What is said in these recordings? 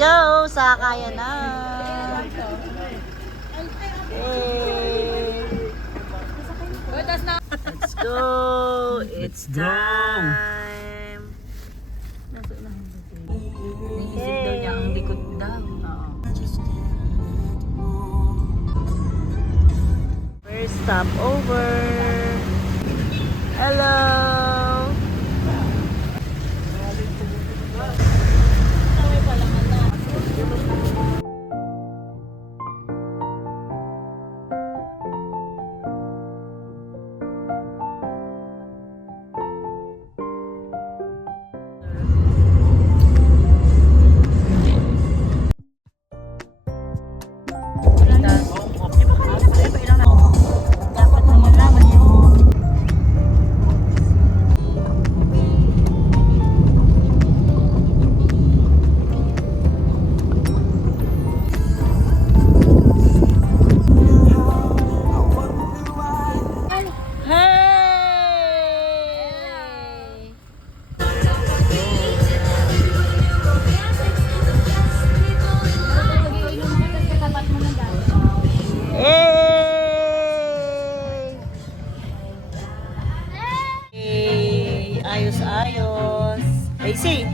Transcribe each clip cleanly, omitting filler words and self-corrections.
go! Sakayan na! Yay! Let's go! It's time! Naisip daw niya ang likod daw. First stop over. Hello! Ayos-ayos. Daisy.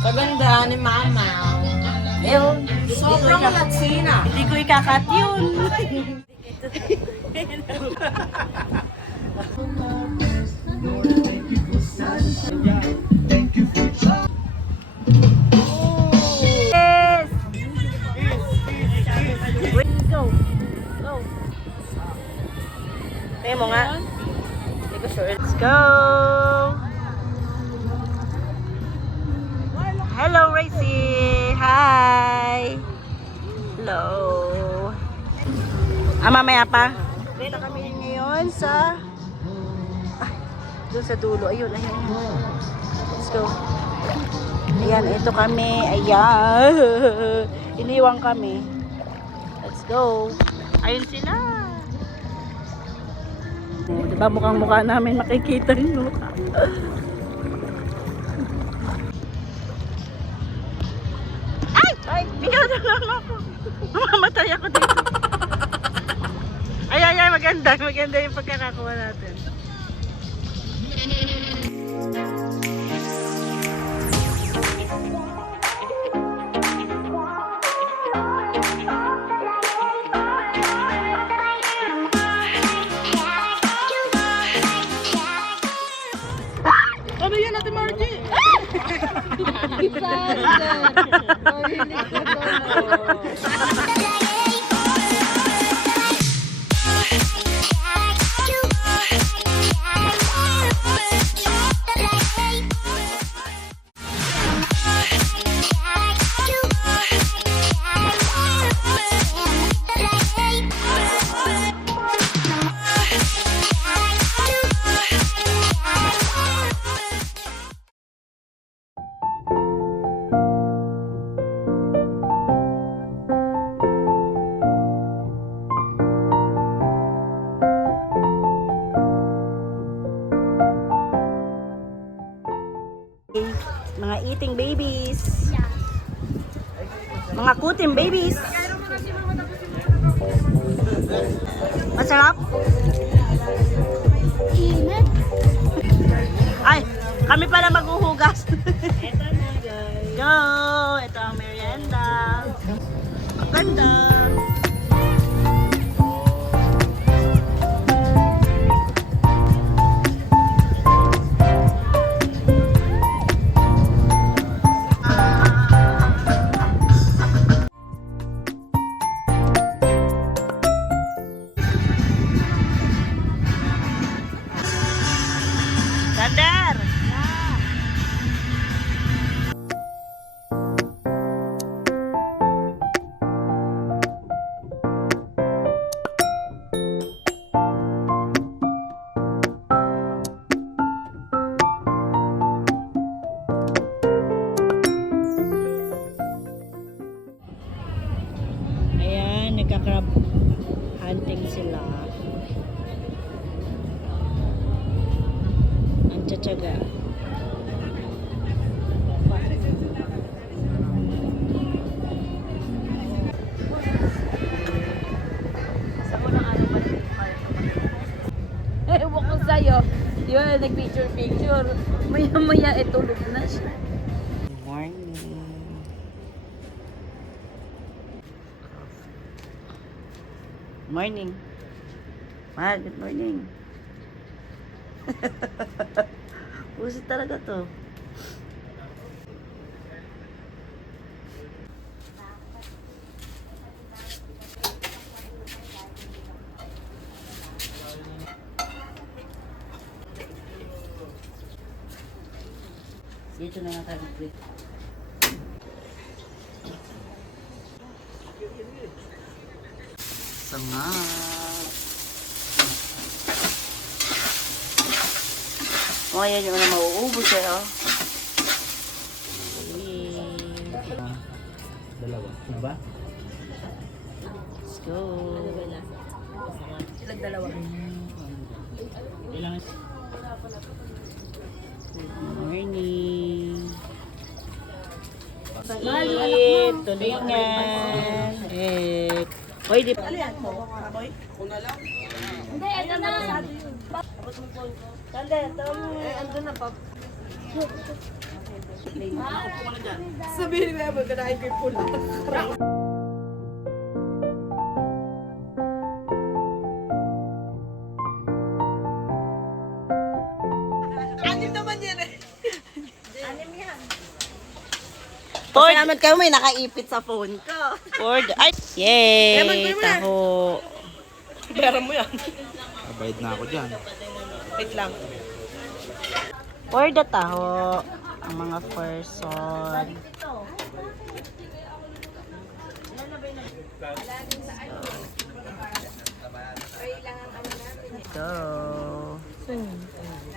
Paganda ni Mama. Ayun. Sobrang latsina. Hindi ko ikakat yun. Yes! Go! Go! Tayo mo nga. Hindi ko sure. Let's go! Hello, Racy! Hi! Hello! Mamaya pa. Dito kami ngayon sa... doon sa dulo. Ayun, ayun, ayun. Let's go. Ayan, ito kami. Ayan. Iniwang kami. Let's go. Ayun sila. Oh, diba mukhang mukha namin makikita yung mukha. Ay! Ay! Bigyan na lang ako. Mamamatay ako dito. Ay, ay, ay. Maganda. Maganda yung pagkakakuha natin. Ano yan natin, Margie? Mga eating babies. Mga kutim babies. Masarap? Ay, kami pala maghuhugas. Ito na guys. Go! Ito ang merienda. Ang ganda. Sander! Ayan, nagka-crab hunting sila. Ang tsatsaga. tayo nag-picture. Maya-maya, tulog na siya. Morning. Morning. Mahal, good morning. Pusit talaga to. Dito na lang tayo mag-break. Sangap. O, ayan yung na mauubos eh, oh. Dalawa. Diba? Let's go. Ilang dalawa. Kailangan. Good morning. Eat, tulingan. Eat. Hoy, di pa. Hindi, ano na. Kande, tawag mo. Ando na pa. Sabihin mo ba, kanahin ko yung pula. Anim naman yan eh. Ford. Salamat kayo, may nakaipit sa phone ko. Ford. Ay, yay. Taho. Bayaran mo yan. Bayad na ako dyan. Wait lang. For the taho. Ang mga person. Go.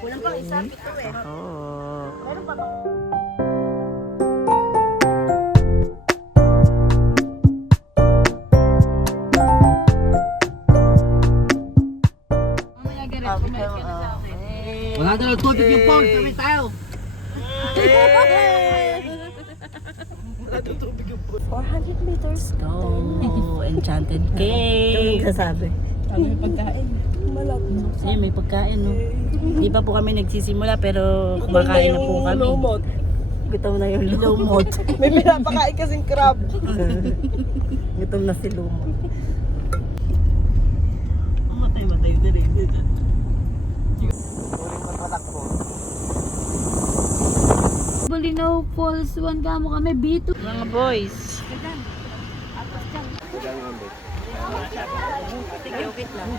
Kulang pang isa, pito eh. Taho. Wala na lang tubig yung phone. Sabi tayo. 400 meters. Go. Enchanted cave. Kasabi. Ayun, may pagkain, no? Di pa po kami nagsisimula, pero kumakain na po kami. Gutom na yung lumot. May pinapakain kasing crab. Gutom na si lumot. Matay na rin. Bulinaw Falls 1 kamo kami, B2. Mga boys. Sige, okay lang.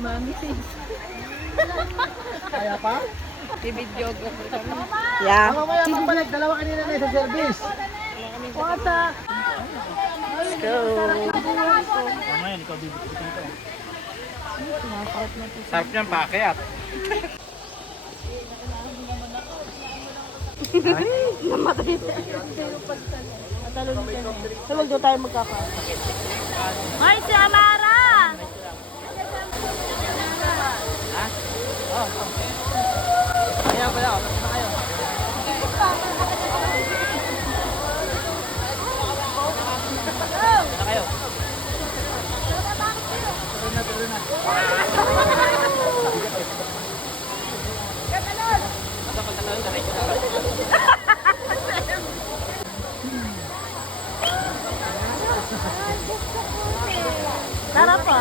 Mami, Kaya pa? i-videographer kami. Yeah. Mamaya pagbalik. Dalawa kanina na sa service. Wata! Let's go. Mamaya, ikaw bibigyan ko. Sarap niyan, paakyat. Tulog doon tayo magkakasakit. Ay, si Amara! Kaya pala, kayo. Kayo. Tara pa.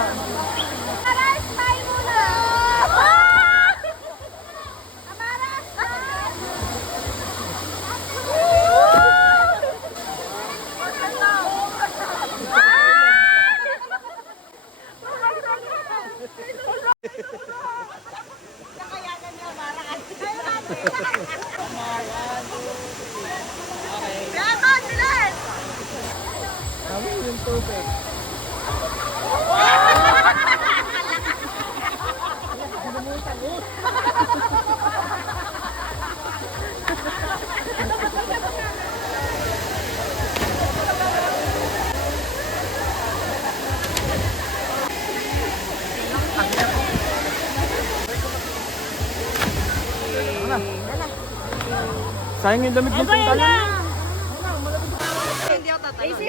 Sayang yung damit ng pangalan.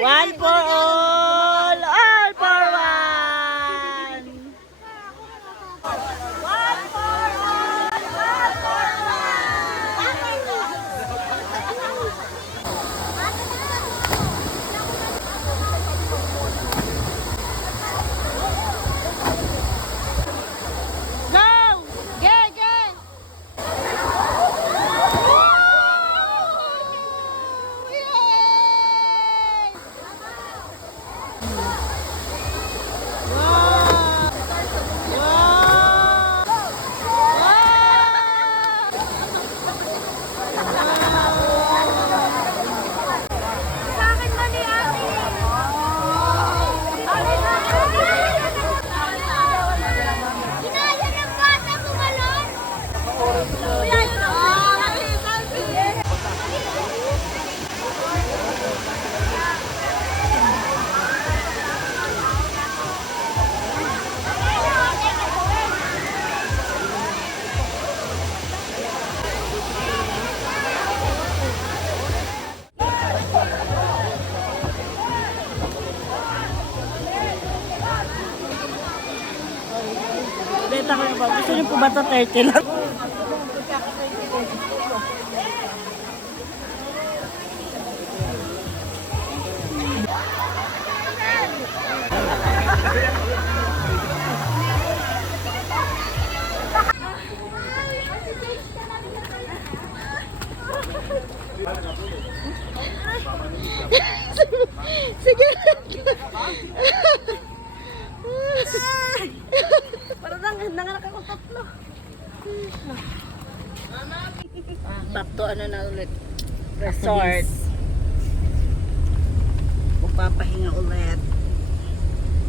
One for all for one. One for all. ba? Gusto niyo po ba ito 30 lang? Sige. Parang nanganak ako tatlo. Back to ano na ulit. Resort. Magpapahinga ulit.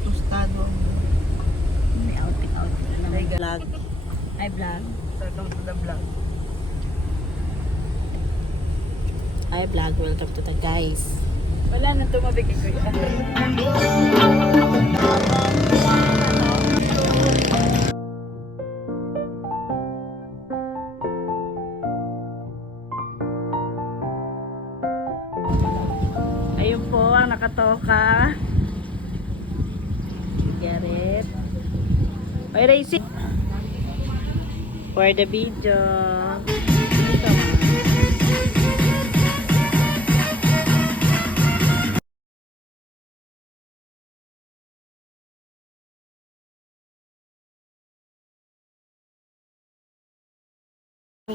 Tostado. May outing na naman. Vlog. Ay, vlog. Welcome to the vlog. Hi vlog. Welcome to the guys. Wala na tumabig ko yan. Ayun po ang nakatoka. Get it? Okay, racing. For the video.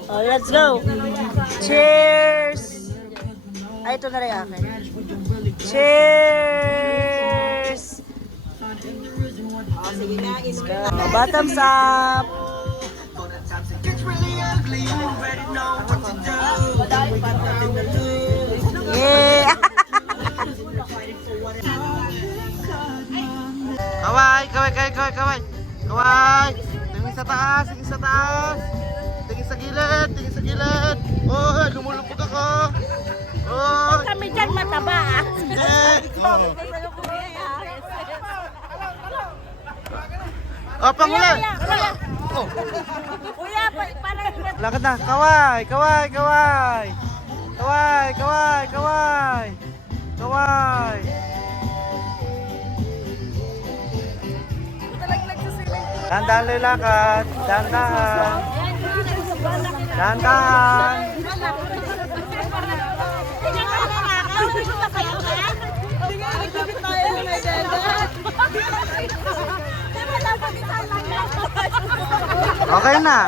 Oh, let's go. Cheers. Ay, ito na rin akin. Cheers. Let's go. Bottoms up. Yeah. Kaway, kaway, kaway, kaway, kaway. Kaway. Tingin sa taas, tingin sa taas. Tingin sa gilid, tingin sa gilid. Oh, lumulupog ako. Oh, Kami dyan mataba ah. Oh, pangulan. Oh. Kuya, parang Lakad na. Kaway, kaway, kaway. Kaway, kaway, kaway. Kaway. Dahan-dahan lilakad. Dahan-dahan. Dahan-dahan. Okay na.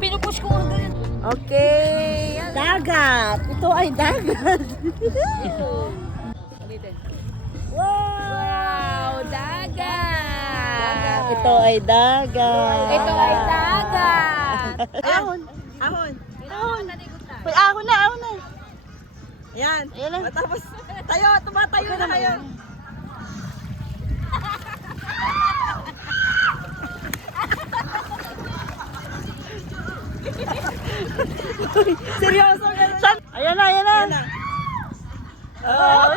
Pinupush ko ang ganyan. okay. Dagat. Ito ay dagat. Wow, dagat. Ito ay dagat. Ito ay dagat. Ahon. Ahon. Uy, ahon na, ahon na. Ayan. Ayan na. Tapos tayo, tumatayo na kayo. Seryoso ka na. Ayan na, ayan na. Ayan na. Oh.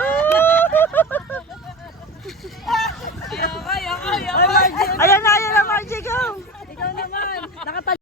Ayan na, Margie, go. Ikaw naman. Nakatali.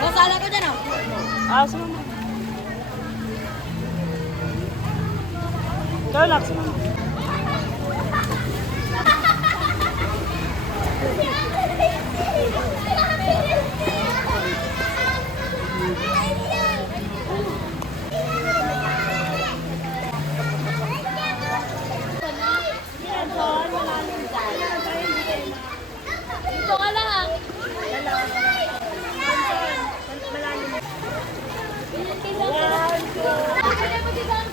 Nasala ko dyan oh. Ah, sumama. Ikaw lang, sumama. Dito ka lang. One, two.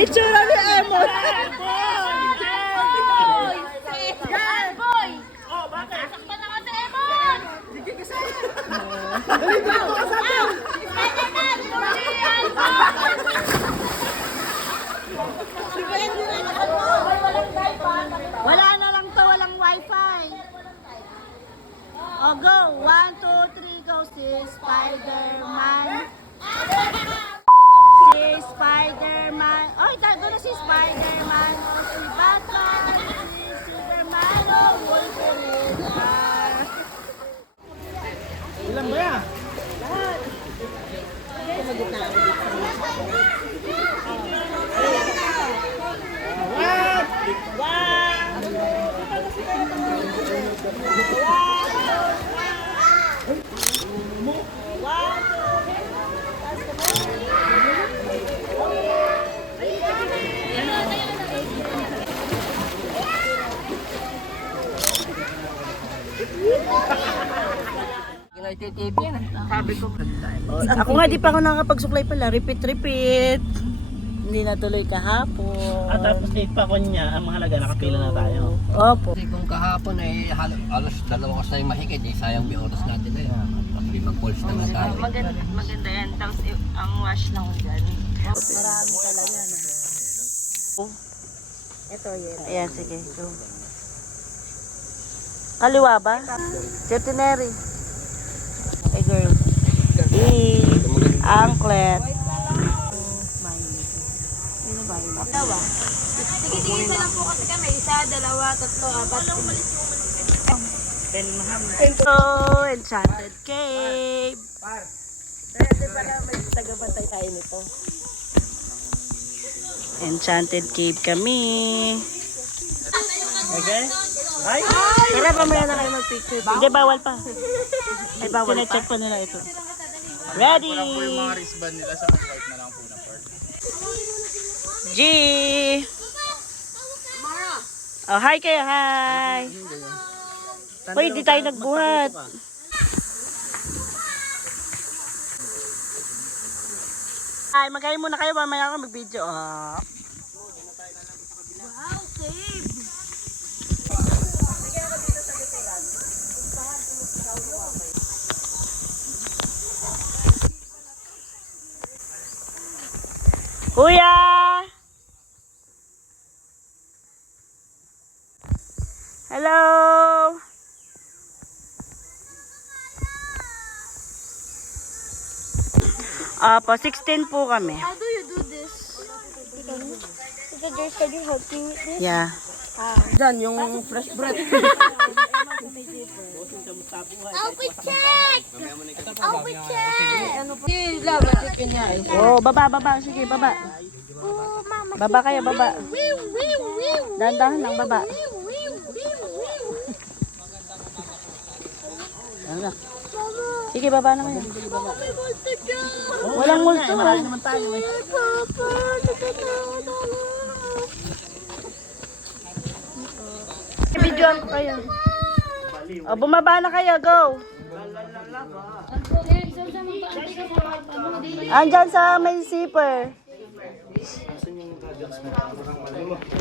Itsura ni Emon! Wala na lang to, walang wifi. Oh, go. 1, 2, 3, go. Si Spider-Man. Si Spider-Man. Oy, doon na si Spider-Man. O si Batman. Si Superman. O Wolverine. Ilan ba yan? Ako nga di pa ako nakakapagsuklay pala. Repeat. Hindi natuloy kahapon. At tapos late pa ko niya, ang mahalaga nakapila na tayo. Opo. Kasi kung kahapon ay alas 2 oras na yung mahigit, eh, sayang may oras natin na yun. Kasi mag-calls na nga tayo. Maganda yan. Tapos ang wash lang dyan. Marami talaga yan. Ito yun. Ayan, sige. Go. Kaliwa ba? Centenary. Hey girl. Anklet. Sino ba yun? Dalawa. Sige, isa lang po kasi kami. Isa, dalawa, tatlo, apat. Ito, Enchanted Cave. Pwede pala may tagabantay tayo nito. Enchanted Cave kami. Okay? Ay! Tara, mamaya na kayo mag-picture. Hindi, bawal pa. Ay, bawal pa. Sinecheck pa nila ito. Ready! wristband nila sa white na lang po na part. G! Oh, hi kayo, hi! Uy, hindi tayo nagbuhat. Ay, magayin muna kayo, mamaya ako mag-video. Oh. Wow, cave! Kuya! Hello! Apo, 16 po kami. How do you do this? Teacher, can you help me with this? Yeah. Diyan, yung fresh bread. check! check! Lava chicken niya. Oh, baba. Sige, baba. Oh, mama. Baba kayo, baba. Wiw. Dahan-dahan lang, baba. Ano? Sige, baba na kayo. Mama, may multo dyan. Walang multo. Marami naman tayo eh. Papa, Videoan ko kayo. Oh, bumaba na kayo, go. Andyan sa may zipper.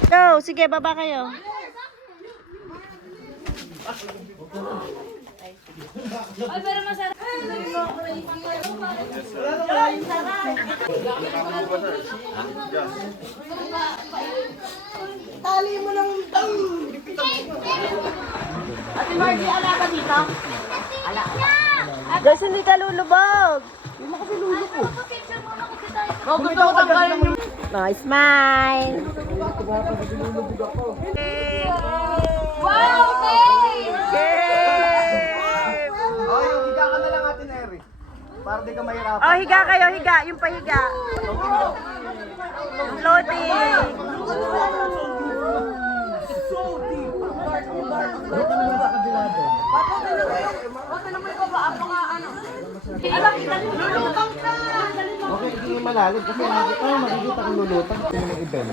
Go, sige, baba kayo. Ay, pero masarap. Tali mo ng Ate Margie, ala ka dito? Ala. Guys, hindi ka lulubog. Hindi mo kasi lulubog. Gusto ko tanggalin yung... Nice smile. Wow, okay! Oh, yung higa ka na lang Ate Neri. Para di ka mahirapan. Oh, higa kayo, higa. Yung pahiga. Floating. Okay, hindi mo malalim kasi makikita kong lulutang. Ito yung i-bend.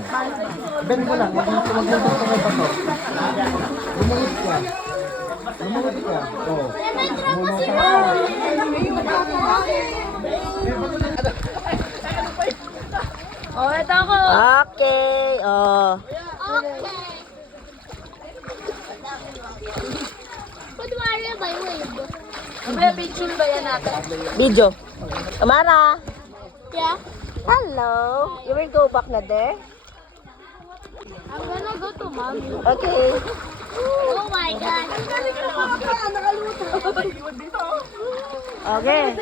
Bend mo lang, magluto ka ng bato. Lumungit ka. Lumungit ka. Oo. Lumungit ka. Oh, ito ako. Okay, oh. Okay. Kunwari ba yung wave? May picture ba yan natin? Video. Amara. Yeah. Hello. You will go back na there? I'm gonna go to mommy. Okay. Oh my God. Okay.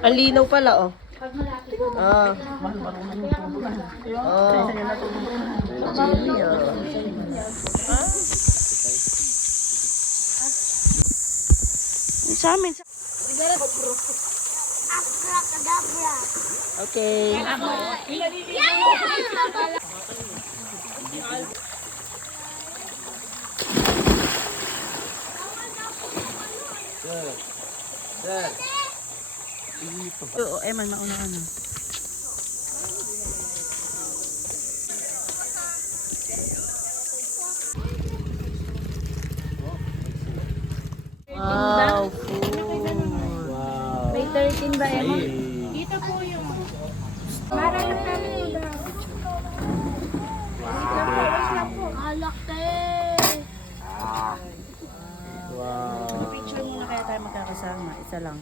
Ang linaw pala, oh. Ah. Oh. Sa amin. Abracadabra. Okay. Oo, Eman, mauna ka na. Wow, food. May 13 ba yan? Alaki. Picture muna kaya tayo magkakasama. Isa lang.